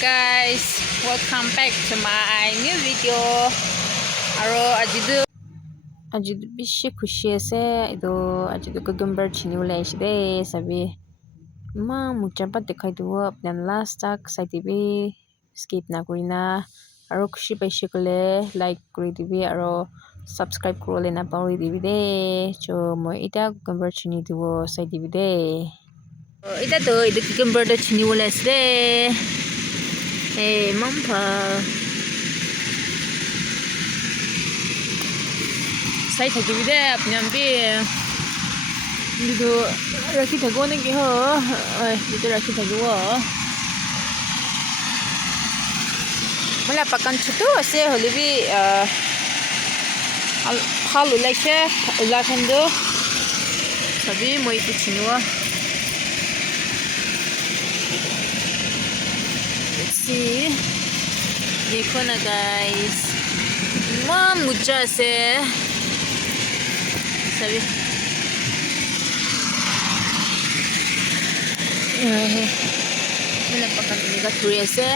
guys, welcome back to my new video. Aro ajidu bishi khushi ase ido ajidu cucumber chini ulai shide sabi ma muchapa dekhai duwa apna last tak saidi bi skip na kurina aro khushi paishe kole like kuri dibi aro subscribe kurole na pauri dibi de cho moi ita cucumber chini duwo saidi bi de ita to ida cucumber do chini ulai ase Hey, mampa. Sai thaki bide apne ambi. Dido rakhi thago na ki ho. Oi, dido rakhi thagi wo. Mala pakan chutu ase holibi halu like ula khando. Sabi moi tu chinwa. See, देखो ना guys, माँ मुझे से सभी मैंने पका करने का थोड़ी ऐसे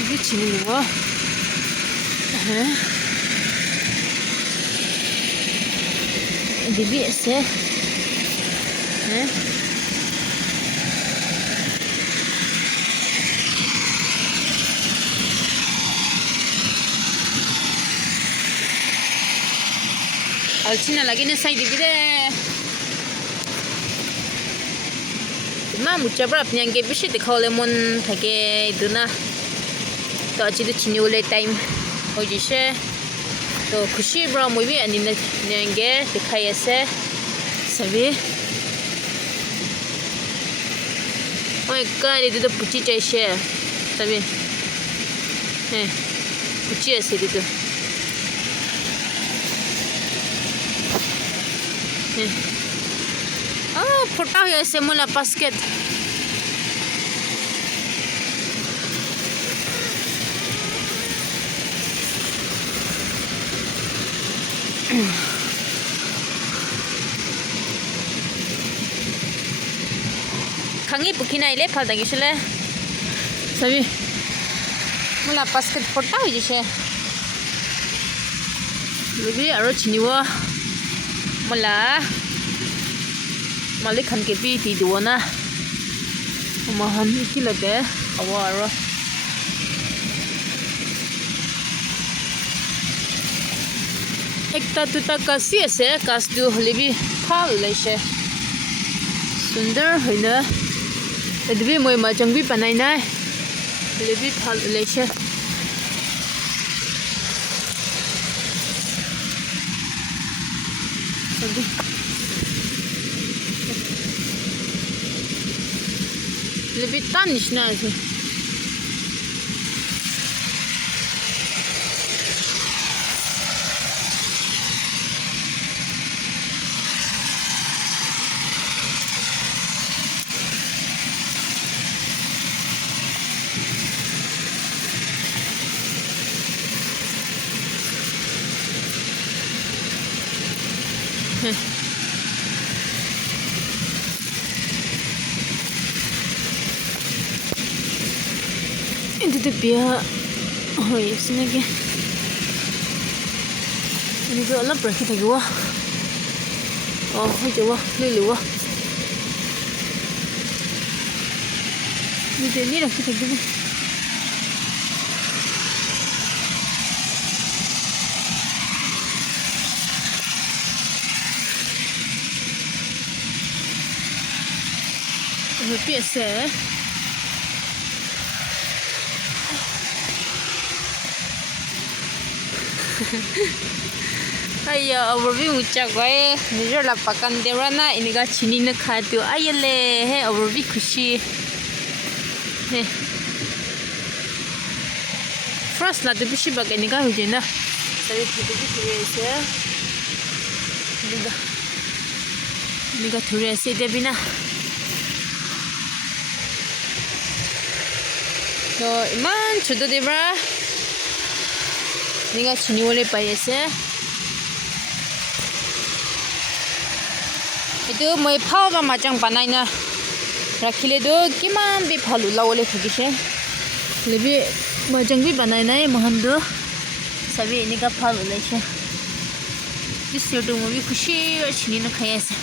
दिव्य चीनी लूँगा दिव्य ऐसे Alcina lagi ni sai divide. Ma mucha bra apne ange bishi dikhao lemon thake iduna. To achi du chini ule time ho jise. To khushi bra moi bi ani na ange dikhai ase. Sabi. Oi kari du puchi chaise. Sabi. Puchi ase du. Oh, photo ya semula basket. Kangi bukina ile falda gishle. Sabi. Mula basket photo jise. Lubi aro chiniwa. Mala malik khan ke pi ti duona ma han ki lage awaro ekta tuta kasi ase kas du holibi phal laise sundar hoina edbi moi ma jangbi panai nai holibi phal laise lebih tanis na sih. Ini tuh biar, oh ya sini lagi. Ini tuh alam berarti lagi wah. Oh, coba lulu wah. Ini lagi lagi. Ini biasa. Ayo, overview mucha guay. Nijo la pakan derana iniga chini na khatu. Ayale, he overview khushi. He. First la debishi bag iniga hujena. Sabi debishi thurese. Iniga thurese debina. So iman chudo debra. Iniga chini wale paise. Itu moi phao ba macang panai na rakhile do kiman bi phalu lawole khugise lebi majang bi banai nai mohan do sabi ini ka phalu leise this year do mo bi khushi chini na khayase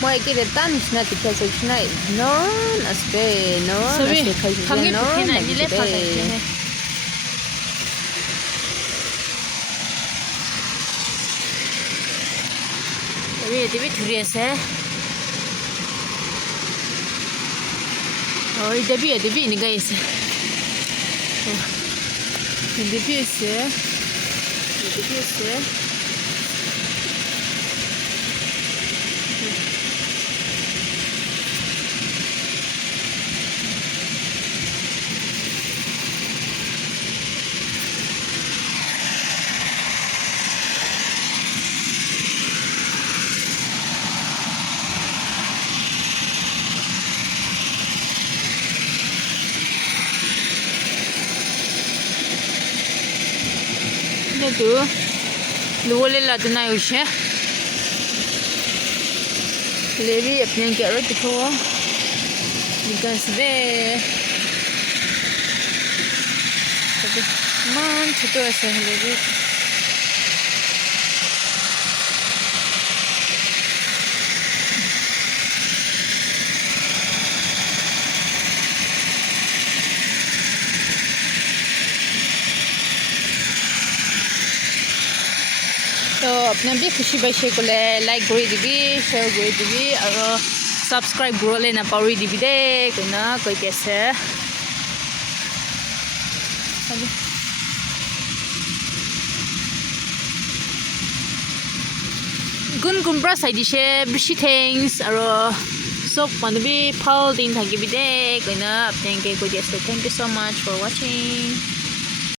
moi ke de tan isna tikha sechna no aspe no aspe khaise no na dile phase sabi debi thuri ase oi debi ini guys debi ase tu luole la dina ushe levi apne ke ro tikho nikas ve man choto ase levi तो अपने भी खुशी बैसे को like करी दिबी share करी दिबी और subscribe करो ले ना पारी दिबी दे कोई ना कोई कैसे गुन गुम्ब्रा साइड से बिशी थैंक्स और सब मन भी फाउल दिन थकी भी दे कोई ना अपने के कोई कैसे thank you so much for watching